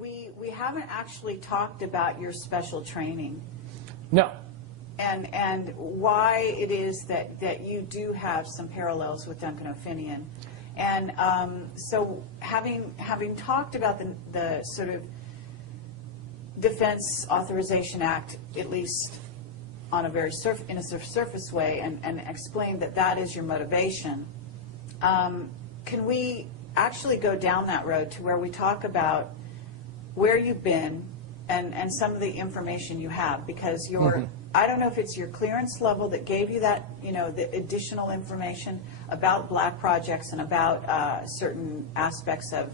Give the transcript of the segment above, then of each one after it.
We haven't actually talked about your special training. No. And why it is that you do have some parallels with Duncan O'Finian. And so having talked about the sort of Defense Authorization Act, at least on a very surface way, and explained that is your motivation, can we actually go down that road to where we talk about where you've been and some of the information you have? Because your I don't know if it's your clearance level that gave you that, the additional information about black projects and about certain aspects of,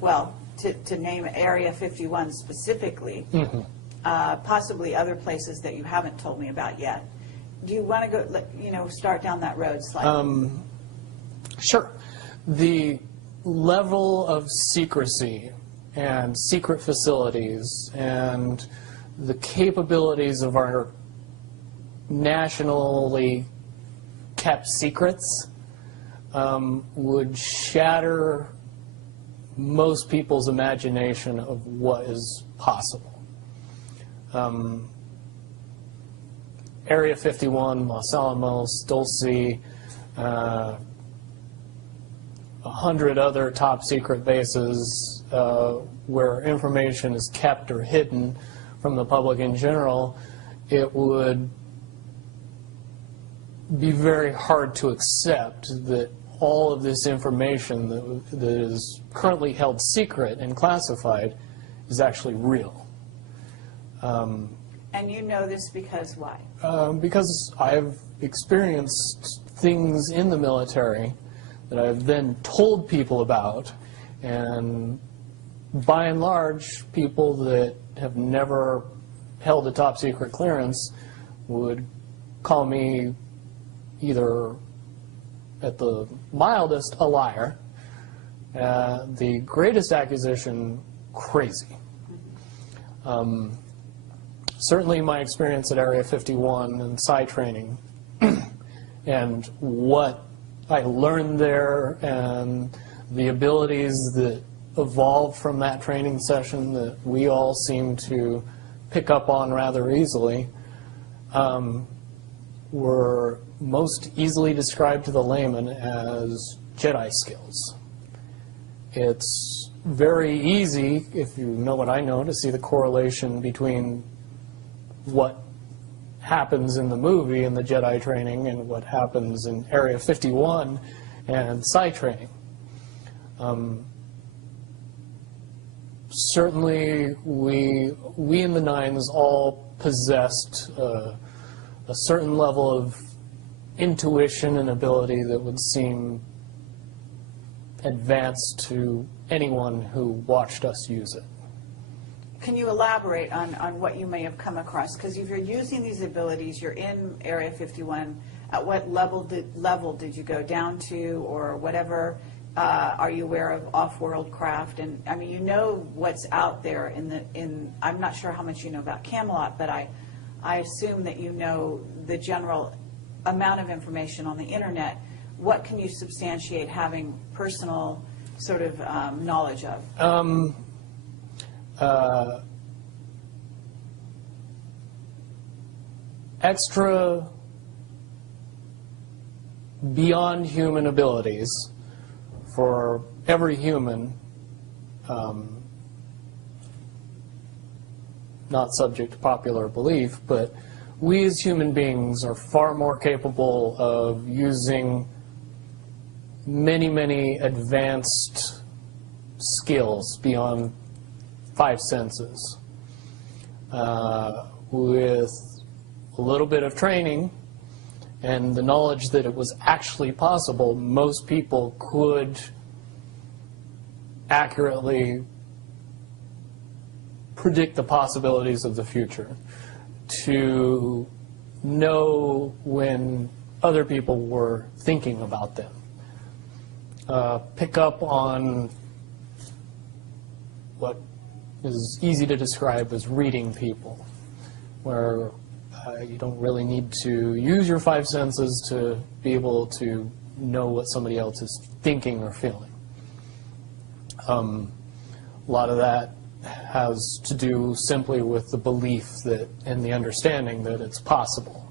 well, to name Area 51 specifically, possibly other places that you haven't told me about yet. Do you want to go, start down that road slightly? Sure. The level of secrecy and secret facilities and the capabilities of our nationally kept secrets would shatter most people's imagination of what is possible. Area 51, Los Alamos, Dulce, 100 other top secret bases where information is kept or hidden from the public in general, it would be very hard to accept that all of this information that is currently held secret and classified is actually real. And you know this because why? Because I've experienced things in the military that I've then told people about, and by and large, people that have never held a top secret clearance would call me either, at the mildest, a liar, the greatest accusation, crazy. Certainly my experience at Area 51 and PSY training and what I learned there and the abilities that evolved from that training session that we all seem to pick up on rather easily were most easily described to the layman as Jedi skills. It's very easy, if you know what I know, to see the correlation between what happens in the movie in the Jedi training and what happens in Area 51 and PSY training. Certainly, we in the Nines all possessed a certain level of intuition and ability that would seem advanced to anyone who watched us use it. Can you elaborate on what you may have come across? Because if you're using these abilities, you're in Area 51, at what level did you go down to, or whatever? Are you aware of off-world craft? And I mean, you know what's out there I'm not sure how much you know about Camelot, but I assume that you know the general amount of information on the internet. What can you substantiate having personal sort of knowledge of? Extra beyond human abilities for every human, not subject to popular belief, but we as human beings are far more capable of using many, many advanced skills beyond 5 senses. With a little bit of training and the knowledge that it was actually possible, most people could accurately predict the possibilities of the future, to know when other people were thinking about them, pick up on what is easy to describe as reading people, where you don't really need to use your 5 senses to be able to know what somebody else is thinking or feeling. A lot of that has to do simply with the belief that, and the understanding that it's possible.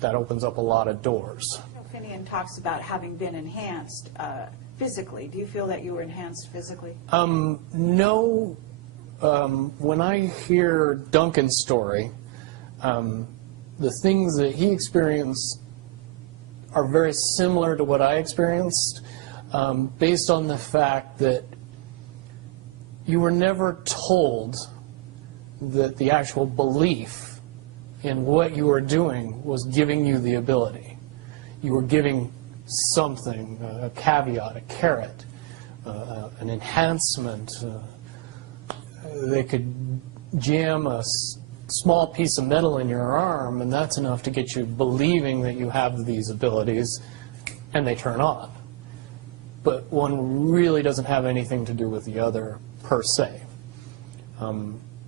That opens up a lot of doors. Finian talks about having been enhanced physically. Do you feel that you were enhanced physically? No. When I hear Duncan's story, the things that he experienced are very similar to what I experienced, based on the fact that you were never told that the actual belief in what you were doing was giving you the ability. You were giving something, a caveat, a carrot, an enhancement. They could jam a small piece of metal in your arm, and that's enough to get you believing that you have these abilities, and they turn on. But one really doesn't have anything to do with the other, per se.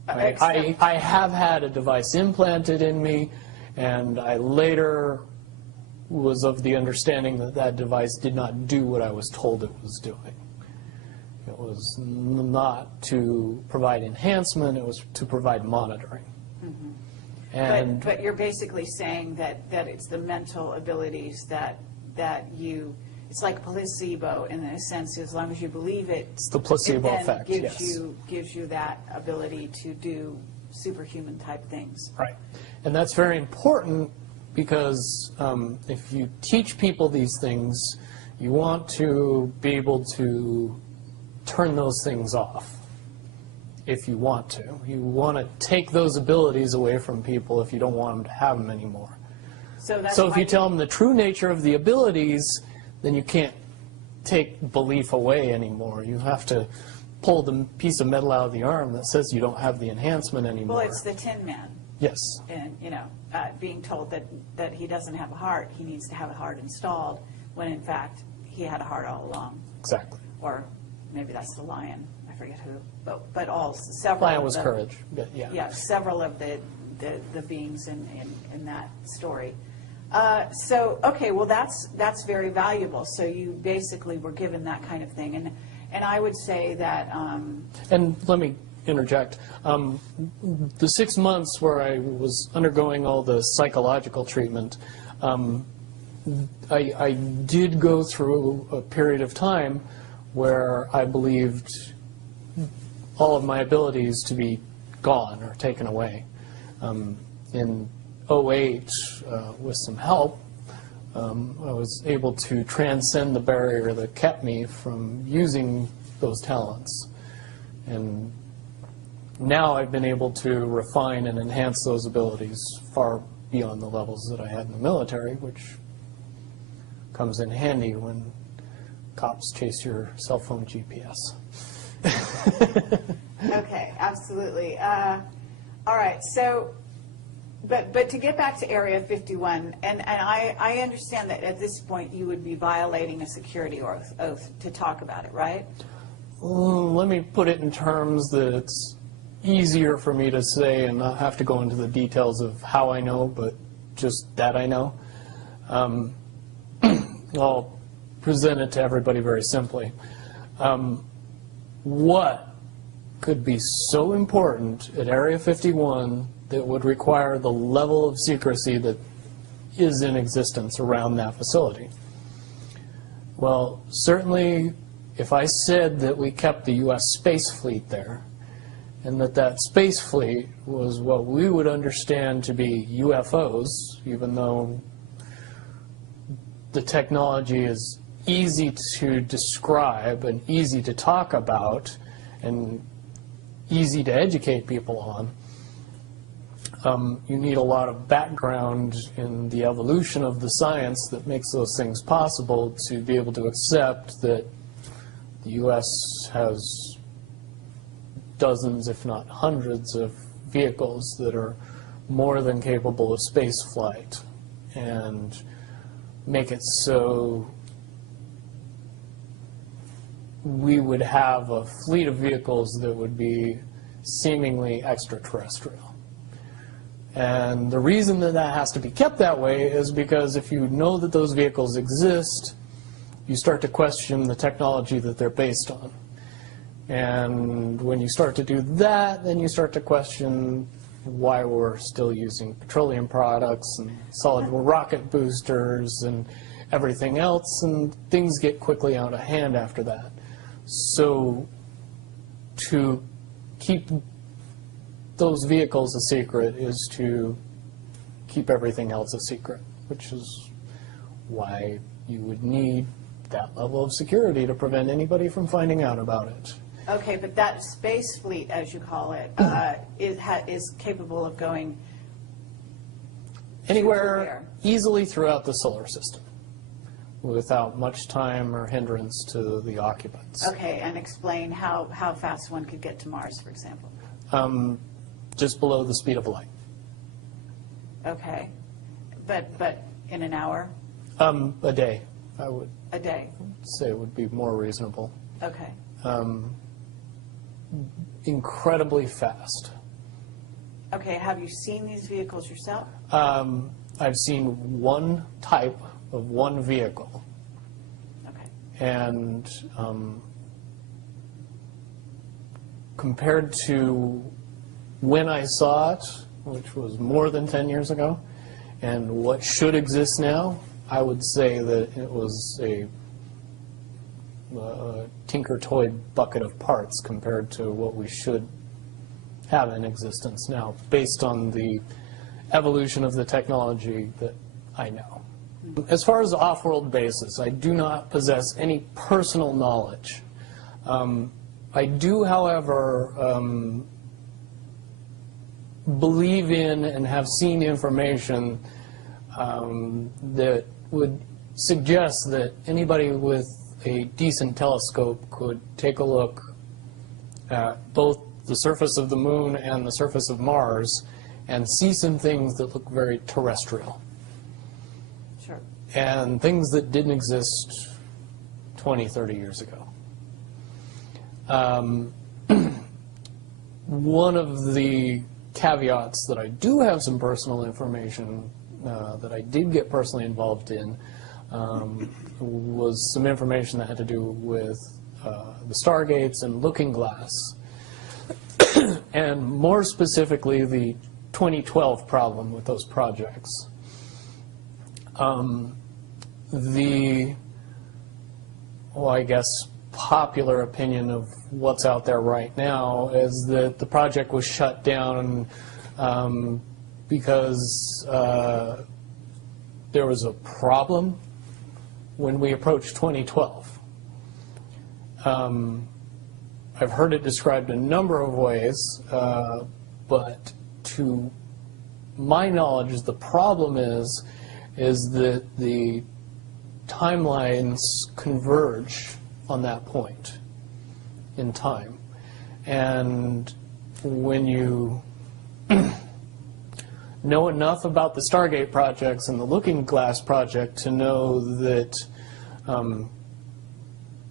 I have had a device implanted in me, and I later was of the understanding that that device did not do what I was told it was doing. It was not to provide enhancement, it was to provide monitoring. Mm-hmm. And but you're basically saying that it's the mental abilities that you, it's like placebo in a sense, as long as you believe it, it's the placebo effect, gives yes. gives you that ability to do superhuman type things. Right. And that's very important because if you teach people these things, you want to be able to turn those things off if you want to. You want to take those abilities away from people if you don't want them to have them anymore. So if you tell them the true nature of the abilities, then you can't take belief away anymore. You have to pull the piece of metal out of the arm that says you don't have the enhancement anymore. Well, it's the Tin Man. Yes. And, being told that he doesn't have a heart, he needs to have a heart installed, when in fact he had a heart all along. Exactly. Or maybe that's the lion. I forget who. But several. Lion was courage. Yeah. Yeah, several of the beings in that story. So, okay, well, that's very valuable. So you basically were given that kind of thing. And I would say that... And let me interject. The 6 months where I was undergoing all the psychological treatment, I did go through a period of time where I believed all of my abilities to be gone or taken away. In 2008, with some help, I was able to transcend the barrier that kept me from using those talents. And now I've been able to refine and enhance those abilities far beyond the levels that I had in the military, which comes in handy when cops chase your cell phone GPS. Okay, absolutely. All right, so, but to get back to Area 51, and I understand that at this point you would be violating a security oath to talk about it, right? Let me put it in terms that it's easier for me to say and not have to go into the details of how I know, but just that I know. I'll present it to everybody very simply. What could be so important at Area 51 that would require the level of secrecy that is in existence around that facility? Well, certainly if I said that we kept the U.S. space fleet there, and that space fleet was what we would understand to be UFOs, even though the technology is easy to describe and easy to talk about and easy to educate people on, you need a lot of background in the evolution of the science that makes those things possible to be able to accept that the U.S. has dozens, if not hundreds, of vehicles that are more than capable of space flight, and make it so we would have a fleet of vehicles that would be seemingly extraterrestrial. And the reason that that has to be kept that way is because if you know that those vehicles exist, you start to question the technology that they're based on. And when you start to do that, then you start to question why we're still using petroleum products and solid rocket boosters and everything else, and things get quickly out of hand after that. So to keep those vehicles a secret is to keep everything else a secret, which is why you would need that level of security to prevent anybody from finding out about it. Okay, but that space fleet, as you call it, is capable of going anywhere easily throughout the solar system without much time or hindrance to the occupants. Okay, and explain how fast one could get to Mars, for example. Just below the speed of light. Okay, but in an hour? A day, I would A day. say would be more reasonable. Okay. Incredibly fast. Okay, have you seen these vehicles yourself? I've seen one type of one vehicle. Okay. And compared to when I saw it, which was more than 10 years ago, and what should exist now, I would say that it was a tinker toy bucket of parts compared to what we should have in existence now, based on the evolution of the technology that I know. As far as the off-world bases, I do not possess any personal knowledge. I do, however, believe in and have seen information that would suggest that anybody with a decent telescope could take a look at both the surface of the moon and the surface of Mars and see some things that look very terrestrial. Sure. And things that didn't exist 20, 30 years ago. One of the caveats that I do have some personal information that I did get personally involved in was some information that had to do with the stargates and looking glass, and more specifically the 2012 problem with those projects. I guess, popular opinion of what's out there right now is that the project was shut down because there was a problem when we approached 2012. I've heard it described a number of ways, but to my knowledge, the problem is that the timelines converge on that point in time. And when you know enough about the Stargate projects and the Looking Glass project to know that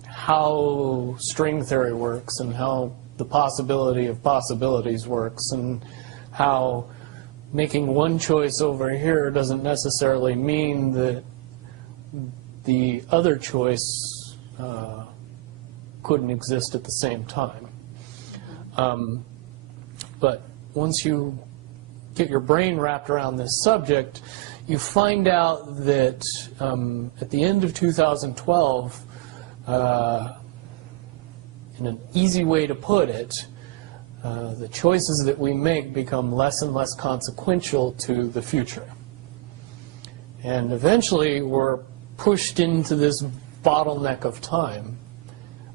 how string theory works and how the possibility of possibilities works and how making one choice over here doesn't necessarily mean that the other choice couldn't exist at the same time. But once you get your brain wrapped around this subject, you find out that at the end of 2012, in an easy way to put it, the choices that we make become less and less consequential to the future. And eventually we're pushed into this bottleneck of time,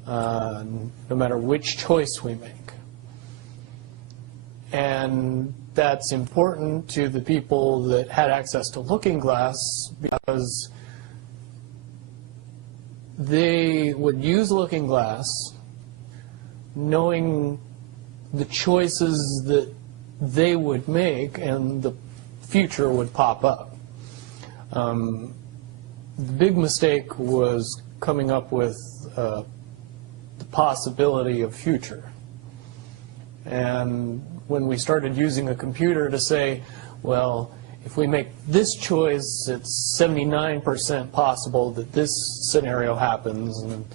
no matter which choice we make. And that's important to the people that had access to Looking Glass because they would use Looking Glass knowing the choices that they would make and the future would pop up. The big mistake was coming up with the possibility of future. And when we started using a computer to say, well, if we make this choice, it's 79% possible that this scenario happens, and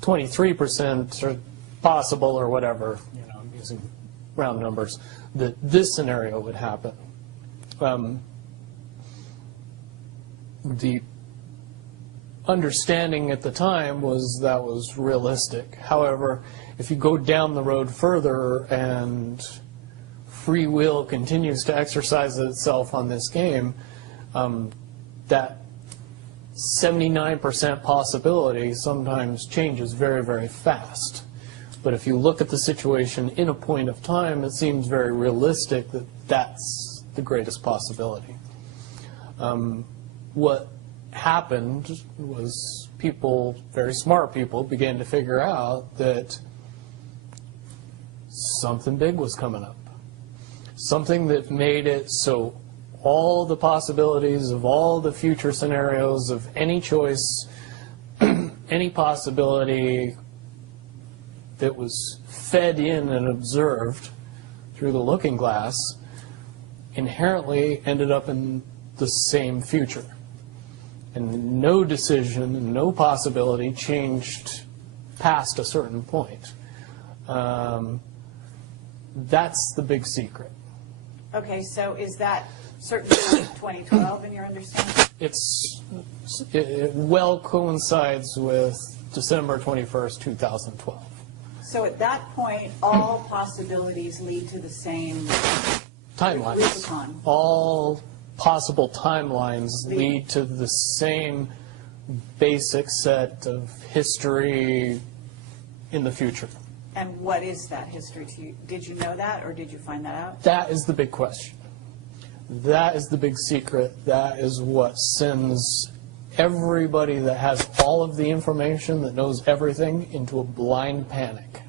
23% possible or whatever, I'm using round numbers, that this scenario would happen. The understanding at the time was that was realistic. However, if you go down the road further and free will continues to exercise itself on this game, that 79% possibility sometimes changes very, very fast. But if you look at the situation in a point of time, it seems very realistic that that's the greatest possibility. What happened was people, very smart people, began to figure out that something big was coming up. Something that made it so all the possibilities of all the future scenarios of any choice, any possibility that was fed in and observed through the looking glass inherently ended up in the same future. And no decision and no possibility changed past a certain point. That's the big secret. Okay, so is that certainly 2012 in your understanding? It well coincides with December 21st, 2012. So at that point, all possibilities lead to the same Timelines. Rubicon. All possible timelines lead to the same basic set of history in the future. And what is that history to you? Did you know that, or did you find that out? That is the big question. That is the big secret. That is what sends everybody that has all of the information, that knows everything, into a blind panic.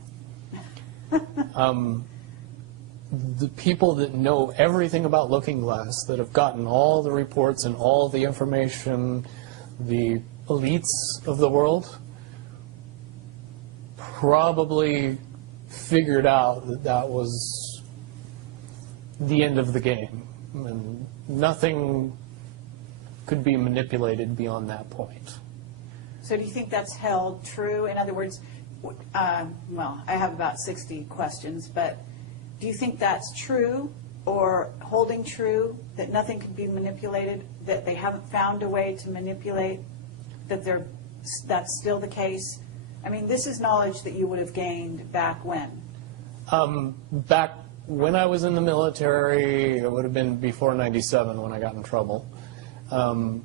The people that know everything about Looking Glass, that have gotten all the reports and all the information, the elites of the world, probably figured out that that was the end of the game. And nothing could be manipulated beyond that point. So do you think that's held true? In other words, well, I have about 60 questions, but do you think that's true or holding true, that nothing can be manipulated, that they haven't found a way to manipulate, that that's still the case? I mean, this is knowledge that you would have gained back when? Back when I was in the military, it would have been before '97 when I got in trouble. And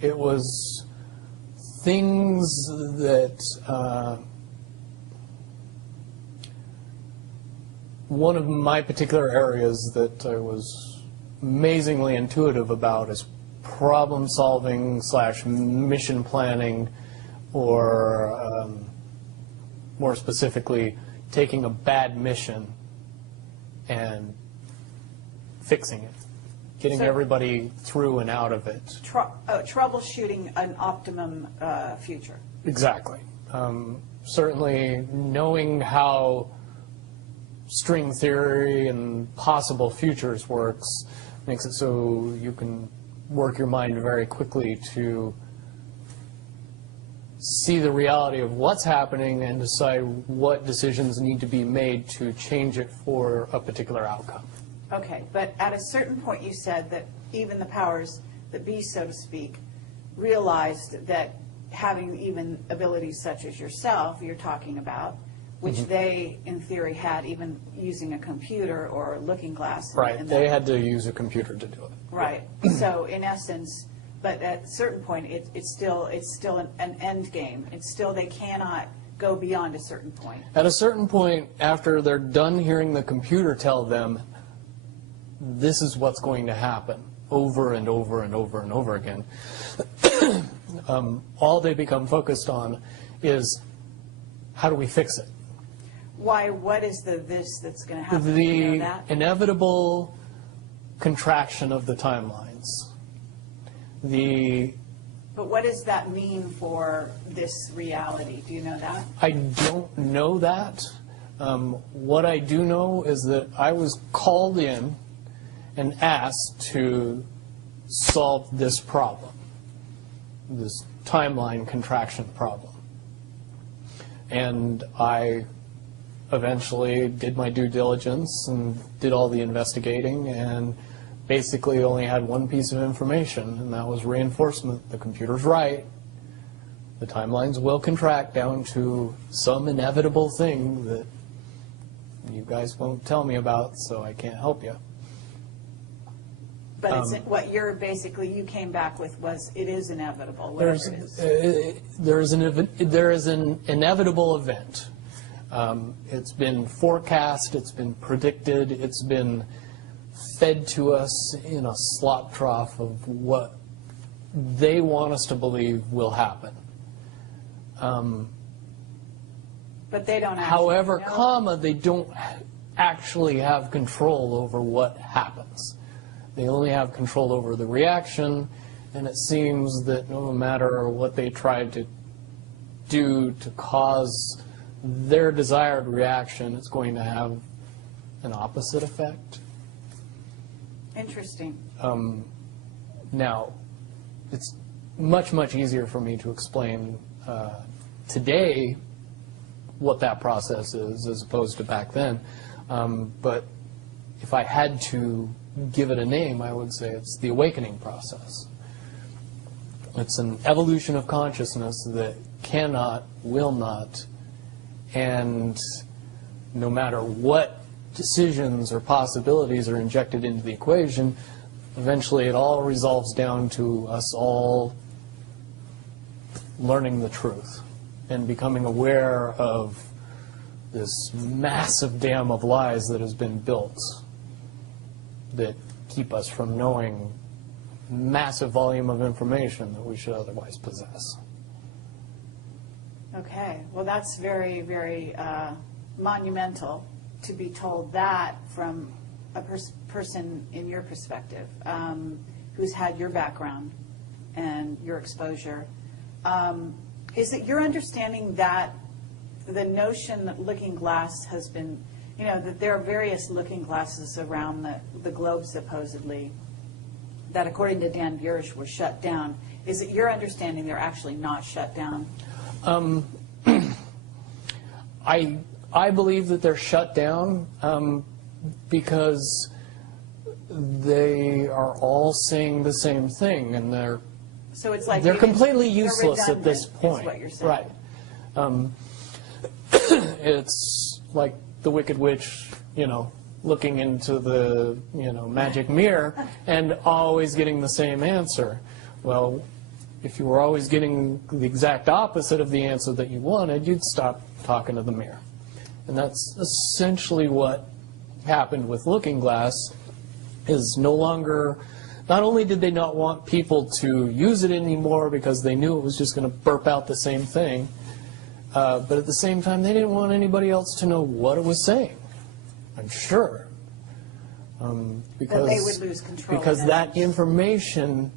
it was things that one of my particular areas that I was amazingly intuitive about is problem solving / mission planning, or more specifically, taking a bad mission and fixing it, getting everybody through and out of it. Troubleshooting an optimum future. Exactly. Certainly knowing how string theory and possible futures works makes it so you can work your mind very quickly to see the reality of what's happening and decide what decisions need to be made to change it for a particular outcome. Okay, but at a certain point you said that even the powers that be, so to speak, realized that having even abilities such as yourself, you're talking about, which they, in theory, had even using a computer or looking glass. Right, they had to use a computer to do it. Right, so in essence, but at a certain point, it's still an end game. It's still, they cannot go beyond a certain point. At a certain point, after they're done hearing the computer tell them, this is what's going to happen, over and over and over and over again, all they become focused on is, how do we fix it? Why? What is this that's going to happen? The you know that? inevitable contraction of the timelines. But what does that mean for this reality? Do you know that? I don't know that. What I do know is that I was called in and asked to solve this problem, this timeline contraction problem. And I eventually did my due diligence and did all the investigating and basically only had one piece of information, and that was reinforcement. The computer's right. The timelines will contract down to some inevitable thing that you guys won't tell me about, so I can't help you. But what you're basically, you came back with was, it is inevitable, whatever it is. There is an inevitable event. It's been forecast, it's been predicted, it's been fed to us in a slop trough of what they want us to believe will happen. But they don't actually However, know. they don't actually have control over what happens. They only have control over the reaction, and it seems that no matter what they tried to do to cause their desired reaction, it's going to have an opposite effect. Interesting. Now, it's much, much easier for me to explain today what that process is as opposed to back then. But if I had to give it a name, I would say it's the awakening process. It's an evolution of consciousness that cannot, will not, and no matter what decisions or possibilities are injected into the equation, eventually it all resolves down to us all learning the truth and becoming aware of this massive dam of lies that has been built that keep us from knowing massive volume of information that we should otherwise possess. Okay. Well, that's very, very monumental to be told that from a person in your perspective, who's had your background and your exposure. Is it your understanding that the notion that looking glass has been, that there are various looking glasses around the globe supposedly, that according to Dan Burish were shut down? Is it your understanding they're actually not shut down? I believe that they're shut down because they are all saying the same thing, and they're completely useless at this point. Is what you're saying. Right. It's like the Wicked Witch, looking into the magic mirror and always getting the same answer. Well, if you were always getting the exact opposite of the answer that you wanted, you'd stop talking to the mirror. And that's essentially what happened with Looking Glass, is not only did they not want people to use it anymore because they knew it was just going to burp out the same thing, but at the same time they didn't want anybody else to know what it was saying, I'm sure. Because they would lose control. Because that information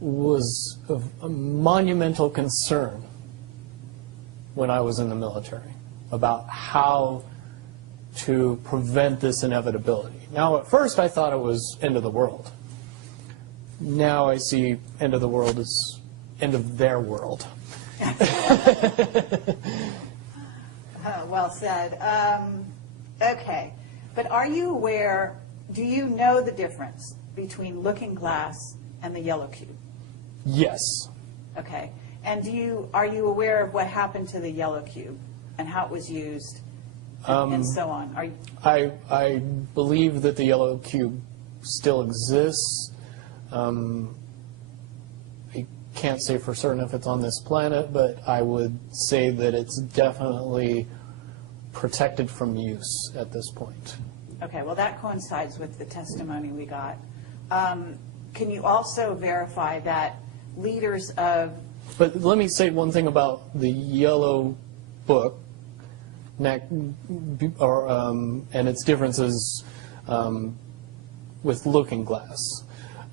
was of a monumental concern when I was in the military about how to prevent this inevitability. Now, at first I thought it was end of the world. Now I see end of the world as end of their world. Well said. Okay. But are you aware, do you know the difference between Looking Glass and the yellow cube? Yes. Okay. And are you aware of what happened to the yellow cube and how it was used and so on? I believe that the yellow cube still exists. I can't say for certain if it's on this planet, but I would say that it's definitely protected from use at this point. Okay, well that coincides with the testimony we got. Can you also verify that leaders of... But let me say one thing about the yellow book and its differences with Looking Glass.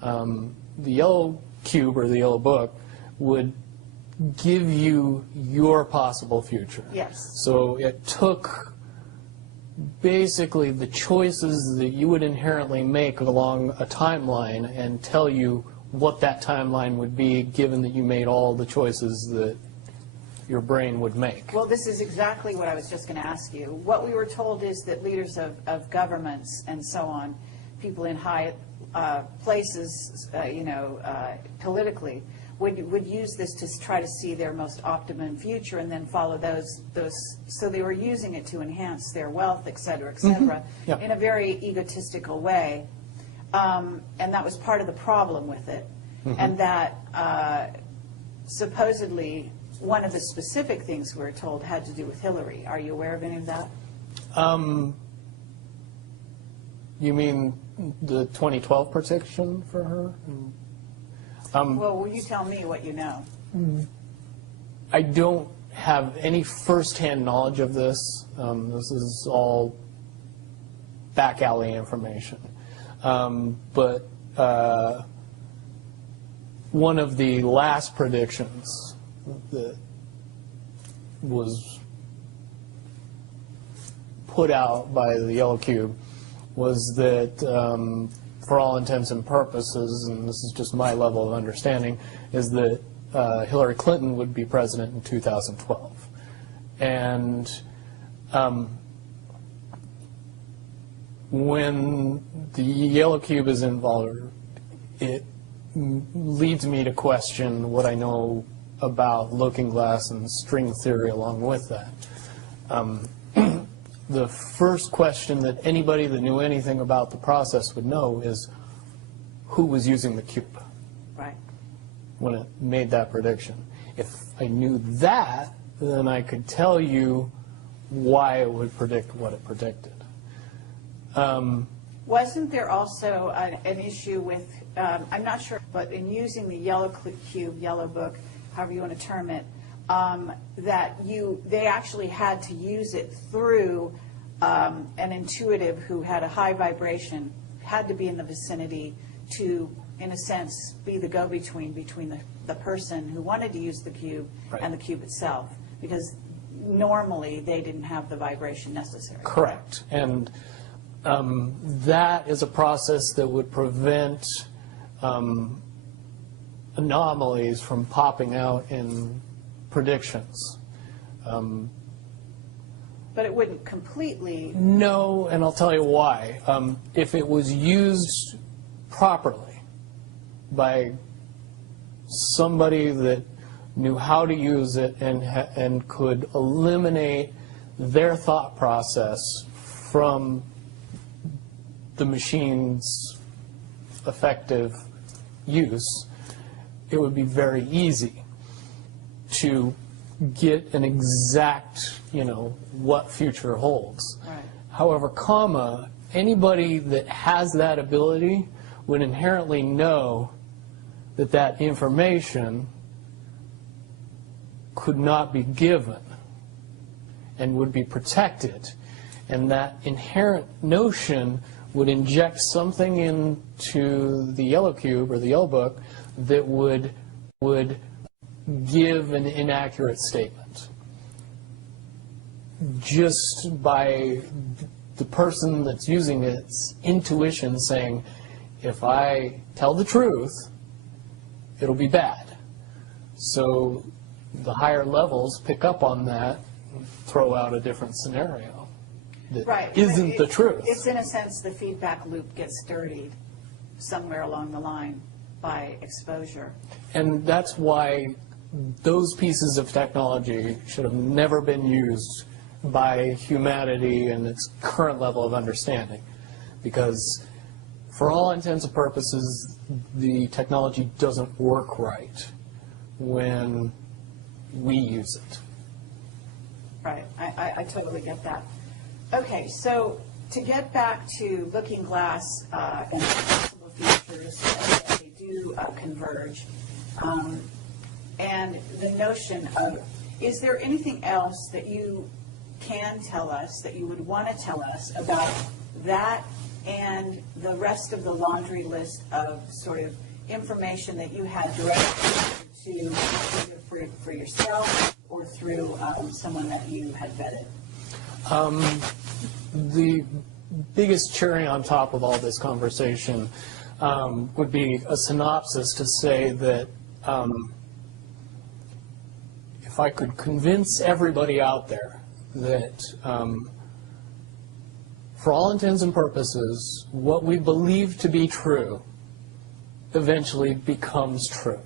The yellow cube or the yellow book would give you your possible future. Yes. So it took basically the choices that you would inherently make along a timeline and tell you what that timeline would be, given that you made all the choices that your brain would make. Well, this is exactly what I was just going to ask you. What we were told is that leaders of governments and so on, people in high places, politically, would use this to try to see their most optimum future and then follow those. So they were using it to enhance their wealth, et cetera, Yeah. in a very egotistical way. And that was part of the problem with it. And that supposedly one of the specific things we were told had to do with Hillary. Are you aware of any of that? You mean the 2012 prediction for her? Well, will you tell me what you know? I don't have any first-hand knowledge of this. This is all back alley information. But one of the last predictions that was put out by the Yellow Cube was that, for all intents and purposes, and this is just my level of understanding, is that Hillary Clinton would be president in 2012. And when the Yellow Cube is involved, it leads me to question what I know about looking glass and string theory along with that. The first question that anybody that knew anything about the process would know is who was using the cube Right. when it made that prediction. If I knew that, then I could tell you why it would predict what it predicted. Wasn't there also an issue with, I'm not sure, but in using the Yellow Cube, Yellow Book, however you want to term it, that they actually had to use it through an intuitive who had a high vibration, had to be in the vicinity to, in a sense, be the go-between between the person who wanted to use the cube Right. and the cube itself, because normally they didn't have the vibration necessary. Correct. And that is a process that would prevent anomalies from popping out in predictions. But it wouldn't completely. No, and I'll tell you why. If it was used properly by somebody that knew how to use it and could eliminate their thought process from the machine's effective use, it would be very easy to get an exact, what future holds. Right. However, anybody that has that ability would inherently know that that information could not be given and would be protected. And that inherent notion would inject something into the Yellow Cube or the Yellow Book that would give an inaccurate statement. Just by the person that's using its intuition saying, if I tell the truth, it'll be bad. So the higher levels pick up on that and throw out a different scenario that Right. isn't the truth. It's in a sense the feedback loop gets dirtied somewhere along the line by exposure. And that's why those pieces of technology should have never been used by humanity in its current level of understanding. Because for all intents and purposes, the technology doesn't work right when we use it. Right, I totally get that. Okay, so to get back to Looking Glass and possible futures, that they do converge, and the notion of, is there anything else that you can tell us, that you would want to tell us about that and the rest of the laundry list of sort of information that you had directly to either for yourself or through someone that you had vetted? The biggest cherry on top of all this conversation would be a synopsis to say that if if I could convince everybody out there that for all intents and purposes, what we believe to be true eventually becomes true.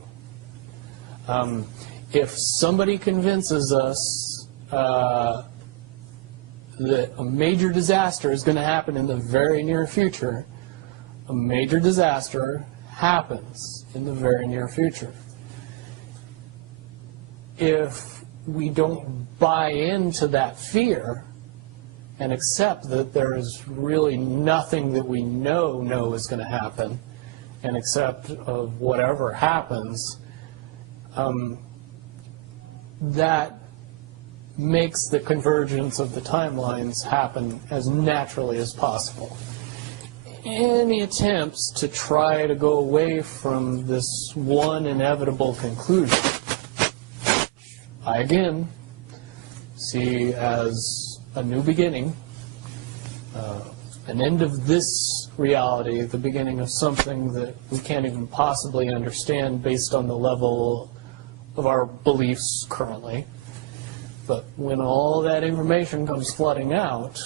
If somebody convinces us that a major disaster is going to happen in the very near future, a major disaster happens in the very near future. If we don't buy into that fear and accept that there is really nothing that we know is going to happen, and accept of whatever happens, that makes the convergence of the timelines happen as naturally as possible. Any attempts to try to go away from this one inevitable conclusion, I again see as a new beginning, an end of this reality, the beginning of something that we can't even possibly understand based on the level of our beliefs currently. But when all that information comes flooding out,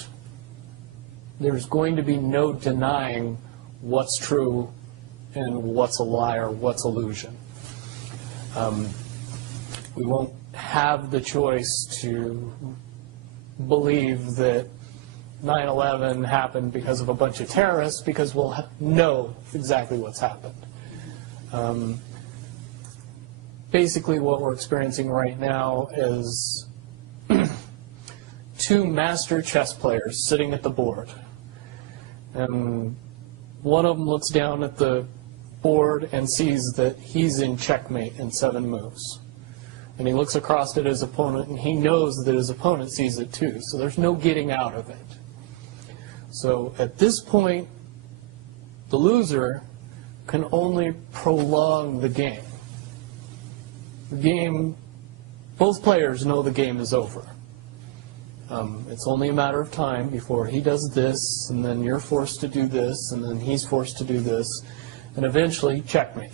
there's going to be no denying what's true and what's a lie or what's illusion. We won't have the choice to believe that 9/11 happened because of a bunch of terrorists, because we'll know exactly what's happened. Basically what we're experiencing right now is two master chess players sitting at the board. And one of them looks down at the board and sees that he's in checkmate in 7 moves. And he looks across at his opponent, and he knows that his opponent sees it too. So there's no getting out of it. So at this point, the loser can only prolong the game. The game, both players know the game is over. It's only a matter of time before he does this, and then you're forced to do this, and then he's forced to do this, and eventually checkmate.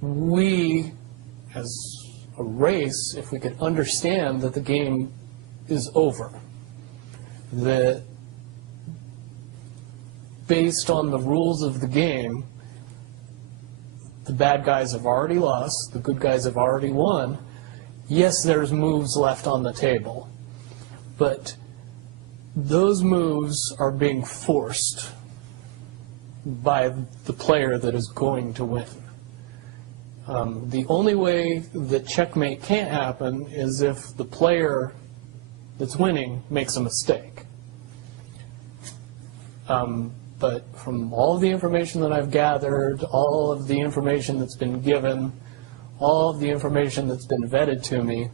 We, as a race, if we could understand that the game is over, that based on the rules of the game, the bad guys have already lost, the good guys have already won. Yes, there's moves left on the table, but those moves are being forced by the player that is going to win. The only way that checkmate can't happen is if the player that's winning makes a mistake. But from all of the information that I've gathered, all of the information that's been given, all of the information that's been vetted to me,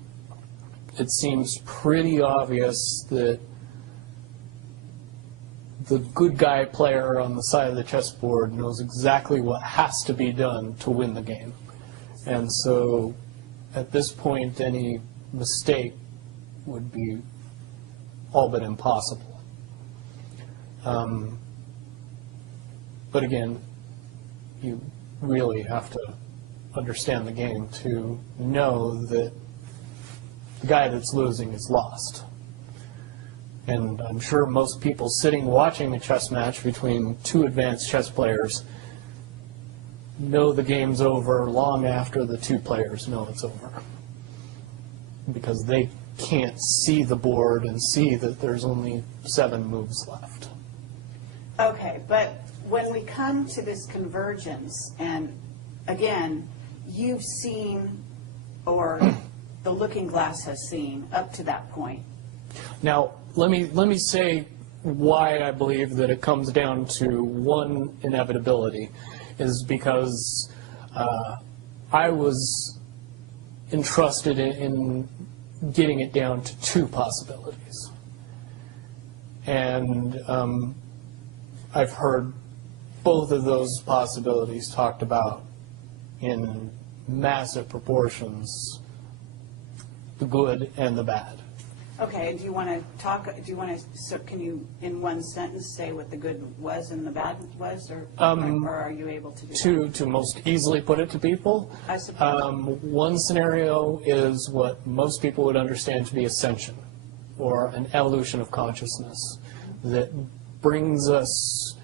it seems pretty obvious that the good guy player on the side of the chessboard knows exactly what has to be done to win the game. And so at this point, any mistake would be all but impossible. But again, you really have to understand the game to know that the guy that's losing is lost. And I'm sure most people sitting watching a chess match between two advanced chess players know the game's over long after the two players know it's over, because they can't see the board and see that there's only 7 moves left. Okay, but when we come to this convergence, and again, you've seen, or the looking glass has seen, up to that point. Now, let me say why I believe that it comes down to one inevitability, is because I was entrusted in getting it down to 2 possibilities. And I've heard both of those possibilities talked about in massive proportions, the good and the bad. Okay, and do you want to talk, do you want to, so can you, in one sentence, say what the good was and the bad was, or are you able to do that? To most easily put it to people, I suppose. one scenario is what most people would understand to be ascension, or an evolution of consciousness that brings us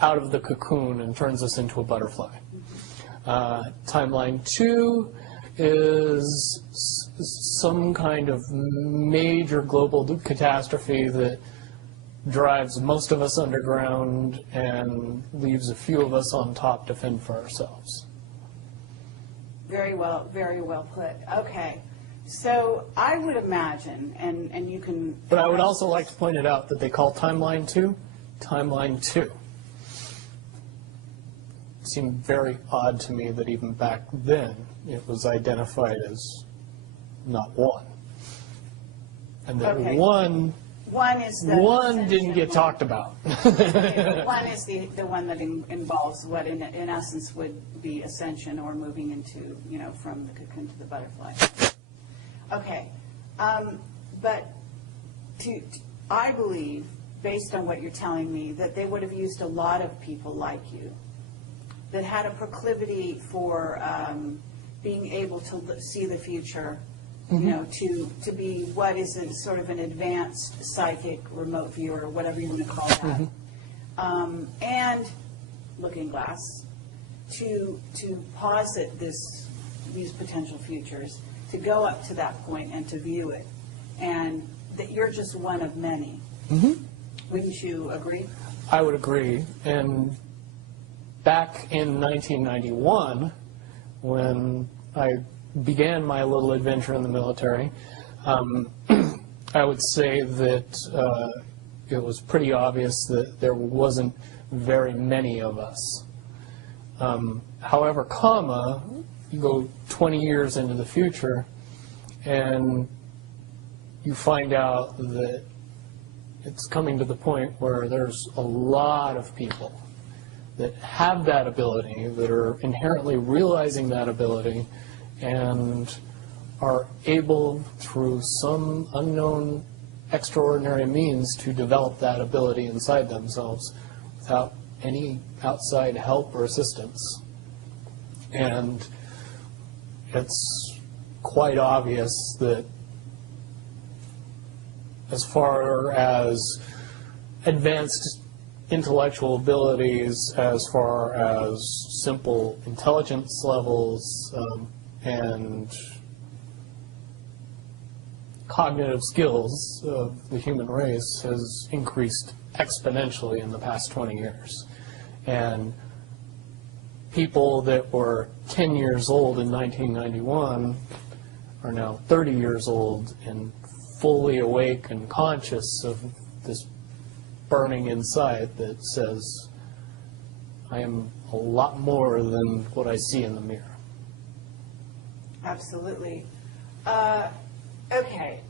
out of the cocoon and turns us into a butterfly. Timeline 2 is some kind of major global catastrophe that drives most of us underground and leaves a few of us on top to fend for ourselves. Very well put. Okay. So I would imagine, and you can... But I would also like to point it out that they call Timeline 2, Timeline 2. It seemed very odd to me that even back then it was identified as not 1. And that Okay. one is the... One didn't get talked about. One is the one that involves what in essence would be ascension, or moving into, from the cocoon to the butterfly. Okay. But I believe, based on what you're telling me, that they would have used a lot of people like you that had a proclivity for being able to see the future, to be what is sort of an advanced psychic remote viewer, whatever you want to call that, and looking glass, to posit these potential futures, to go up to that point and to view it, and that you're just one of many. Wouldn't you agree? I would agree. And back in 1991, when I began my little adventure in the military, I would say that it was pretty obvious that there wasn't very many of us. However, you go 20 years into the future, and you find out that it's coming to the point where there's a lot of people that have that ability, that are inherently realizing that ability, and are able, through some unknown extraordinary means, to develop that ability inside themselves without any outside help or assistance. And it's quite obvious that as far as advanced intellectual abilities, as far as simple intelligence levels, and cognitive skills of the human race has increased exponentially in the past 20 years. And people that were 10 years old in 1991 are now 30 years old and fully awake and conscious of this burning inside that says, I am a lot more than what I see in the mirror. Absolutely. Okay.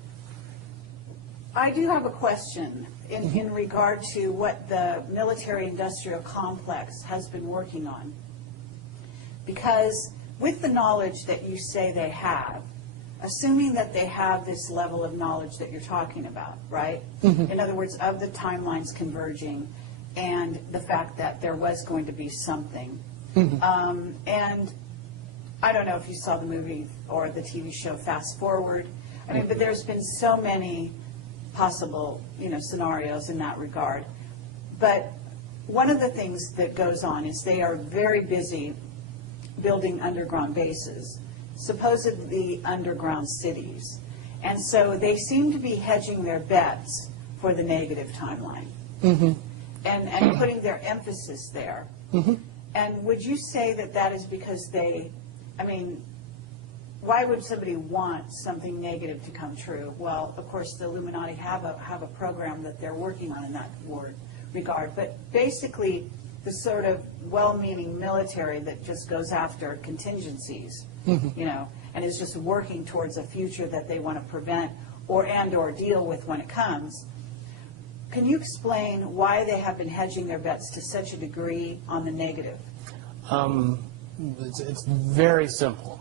I do have a question in regard to what the military-industrial complex has been working on. Because with the knowledge that you say they have, assuming that they have this level of knowledge that you're talking about, right? In other words, of the timelines converging and the fact that there was going to be something. And I don't know if you saw the movie or the TV show Fast Forward. I mean, but there's been so many possible, scenarios in that regard. But one of the things that goes on is they are very busy building underground bases, supposedly underground cities. And so they seem to be hedging their bets for the negative timeline and putting their emphasis there. And would you say that that is because why would somebody want something negative to come true? Well, of course, the Illuminati have a program that they're working on in that regard. But basically, the sort of well-meaning military that just goes after contingencies, and is just working towards a future that they want to prevent or deal with when it comes. Can you explain why they have been hedging their bets to such a degree on the negative? It's very simple.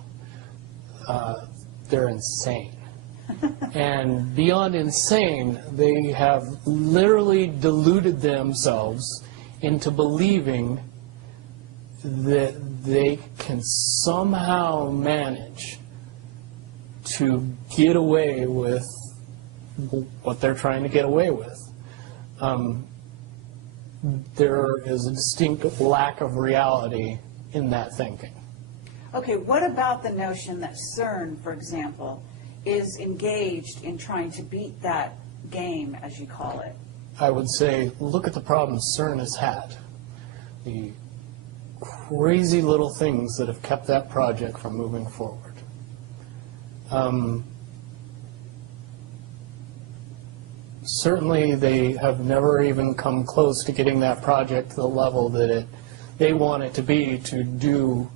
They're insane. And beyond insane, they have literally deluded themselves into believing that they can somehow manage to get away with what they're trying to get away with. There is a distinct lack of reality in that thinking. Okay, what about the notion that CERN, for example, is engaged in trying to beat that game, as you call it? I would say, look at the problems CERN has had. The crazy little things that have kept that project from moving forward. Certainly, they have never even come close to getting that project to the level that they want it to be to do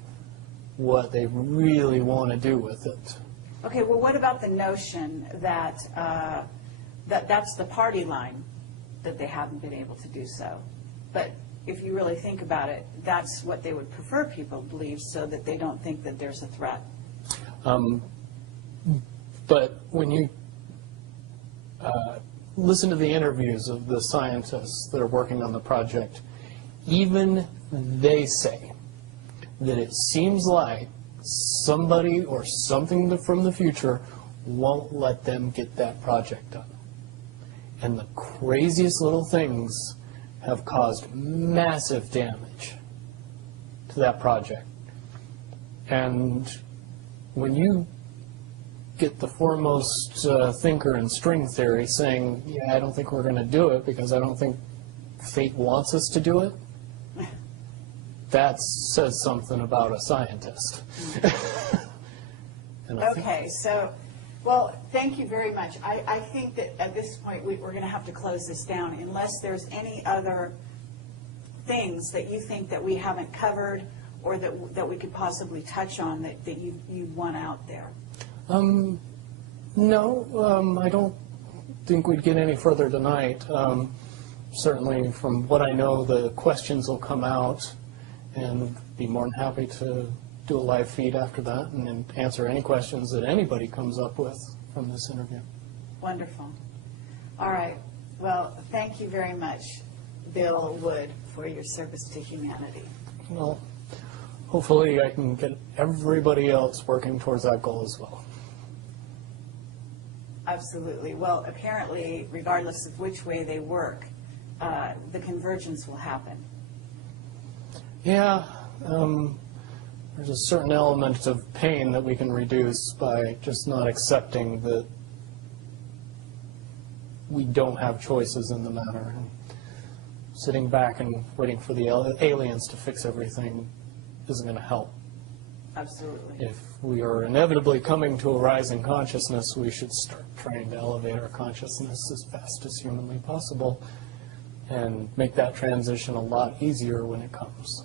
what they really want to do with it. Okay, well, what about the notion that, that's the party line, that they haven't been able to do so? But if you really think about it, that's what they would prefer people believe, so that they don't think that there's a threat. But when you listen to the interviews of the scientists that are working on the project, even they say that it seems like somebody or something from the future won't let them get that project done. And the craziest little things have caused massive damage to that project. And when you get the foremost thinker in string theory saying, yeah, I don't think we're going to do it because I don't think fate wants us to do it, that says something about a scientist. Okay, so, well, thank you very much. I think that at this point we're going to have to close this down unless there's any other things that you think that we haven't covered or that we could possibly touch on that you want out there. No, I don't think we'd get any further tonight. Certainly, from what I know, the questions will come out, and be more than happy to do a live feed after that and answer any questions that anybody comes up with from this interview. Wonderful. All right. Well, thank you very much, Bill Wood, for your service to humanity. Well, hopefully I can get everybody else working towards that goal as well. Absolutely. Well, apparently, regardless of which way they work, the convergence will happen. Yeah, there's a certain element of pain that we can reduce by just not accepting that we don't have choices in the matter. And sitting back and waiting for the aliens to fix everything isn't going to help. Absolutely. If we are inevitably coming to a rising consciousness, we should start trying to elevate our consciousness as fast as humanly possible and make that transition a lot easier when it comes.